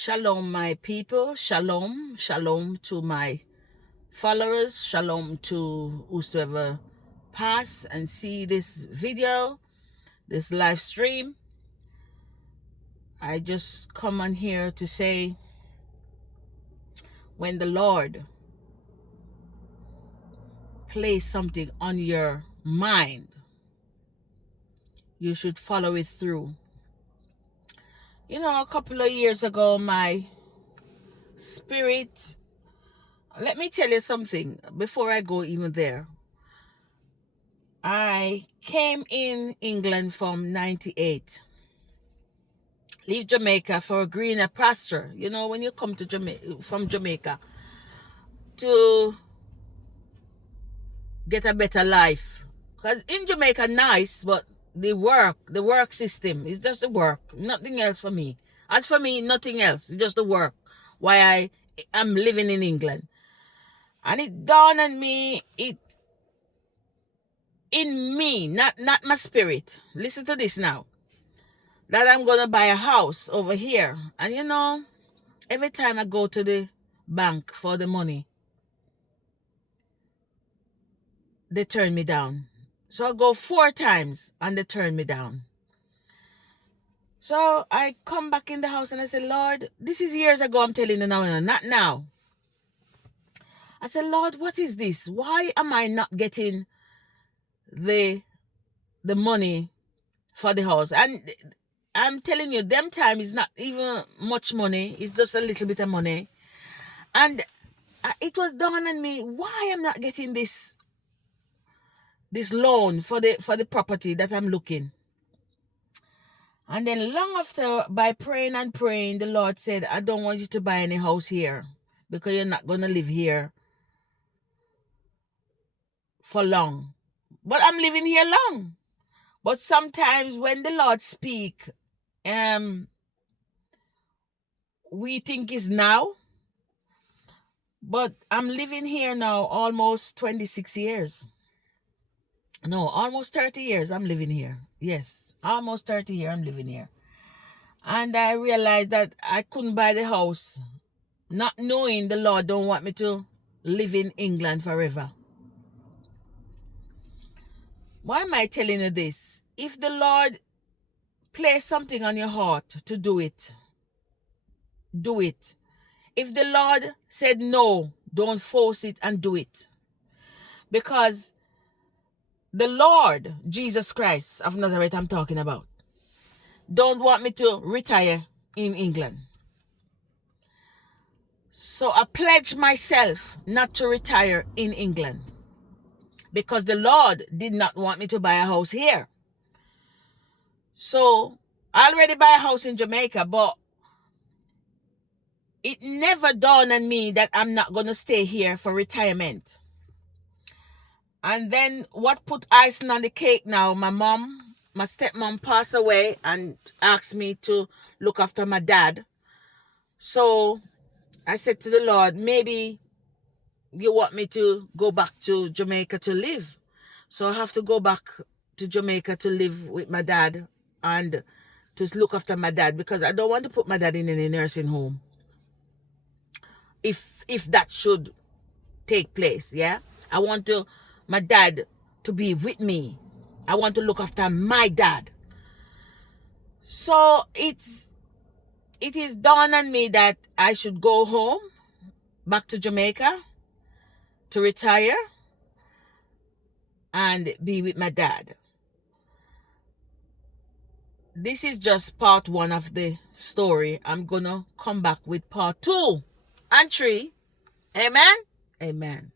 Shalom, my people. Shalom. Shalom to my followers. Shalom to whosoever pass and see this video, this live stream. I just come on here to say, when the Lord plays something on your mind, you should follow it through. You know, a couple of years ago, my spirit, let me tell you something before I go even there. I came in England from 98. Leave Jamaica for a greener pasture. You know, when you come to from Jamaica to get a better life. Because in Jamaica, nice, but the work system is just the work. Nothing else for me. As for me, nothing else. It's just the work. Why I'm living in England. And it dawned on me, in me, not my spirit. Listen to this now. That I'm going to buy a house over here. And you know, every time I go to the bank for the money, they turn me down. So I go 4 times and they turn me down. So I come back in the house and I say, Lord, this is years ago, I'm telling you now, not now. I said, Lord, what is this? Why am I not getting the money for the house? And I'm telling you, them time is not even much money. It's just a little bit of money. And it was dawned on me, why I'm not getting this loan for the property that I'm looking. And then long after, by praying and praying, the Lord said, I don't want you to buy any house here because you're not going to live here for long. But I'm living here long. But sometimes when the Lord speak, we think is now. But I'm living here now almost 26 years. No, almost 30 years I'm living here. Yes, almost 30 years I'm living here. And I realized that I couldn't buy the house, not knowing the Lord don't want me to live in England forever. Why am I telling you this? If the Lord places something on your heart to do it, do it. If the Lord said no, don't force it and do it. Because the Lord, Jesus Christ of Nazareth I'm talking about, don't want me to retire in England. So I pledge myself not to retire in England. Because the Lord did not want me to buy a house here. So I already buy a house in Jamaica, but it never dawned on me that I'm not going to stay here for retirement. And then what put icing on the cake now, my stepmom passed away and asked me to look after my dad. So I said to the Lord, maybe you want me to go back to Jamaica to live. So I have to go back to Jamaica to live with my dad and to look after my dad, because I don't want to put my dad in any nursing home. If that should take place, yeah? I want my dad to be with me. I want to look after my dad. So it is dawned on me that I should go home, back to Jamaica, to retire and be with my dad. This is just part 1 of the story. I'm gonna come back with part 2 and 3. Amen? Amen.